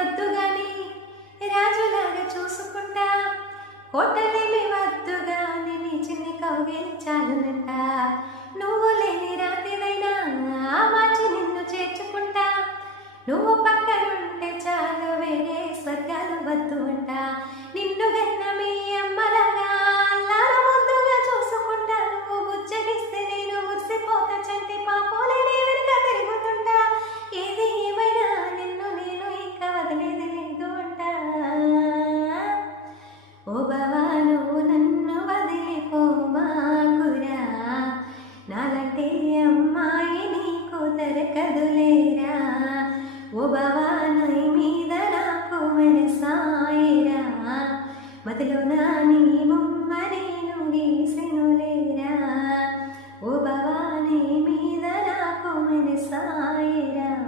వద్దు గాని రాజులాగా చూసుకుంటా, కోటలేమి వద్దు గాని నీ చిన్ని కౌగిలి చాలునంట. నువ్వు లేని రాత్రిదైనా మార్చి నిన్ను చేర్చుకుంటా, నువ్వు పక్కనుంటే చాలు వేరే స్వర్గాలు వద్దు అంట. నిన్ను గన్న మీ అమ్మలాగా అల్లార ముద్దుగా చూసుకుంటా, నువ్వు బుజ్జగిస్తే నేను మురిసిపోతా, చంటి పాపోలే నీ వెనుక తిరుగుతుంటా. ఏది ఏమైనా నిన్ను నేను ఇంకా వదిలేది లేదు అంట. ఓ బావా నువ్వు నన్ను వదిలిపోమాకురా, నాలంటే అమ్మాయి నీకు దొరకదులేరా. ఓ బావా నీ మీద నాకు మనసాయిరా, మదిలో నా నీ బొమ్మ నేను గీసెనులేరా. ఓ బావా నీ మీద నాకు మనసాయి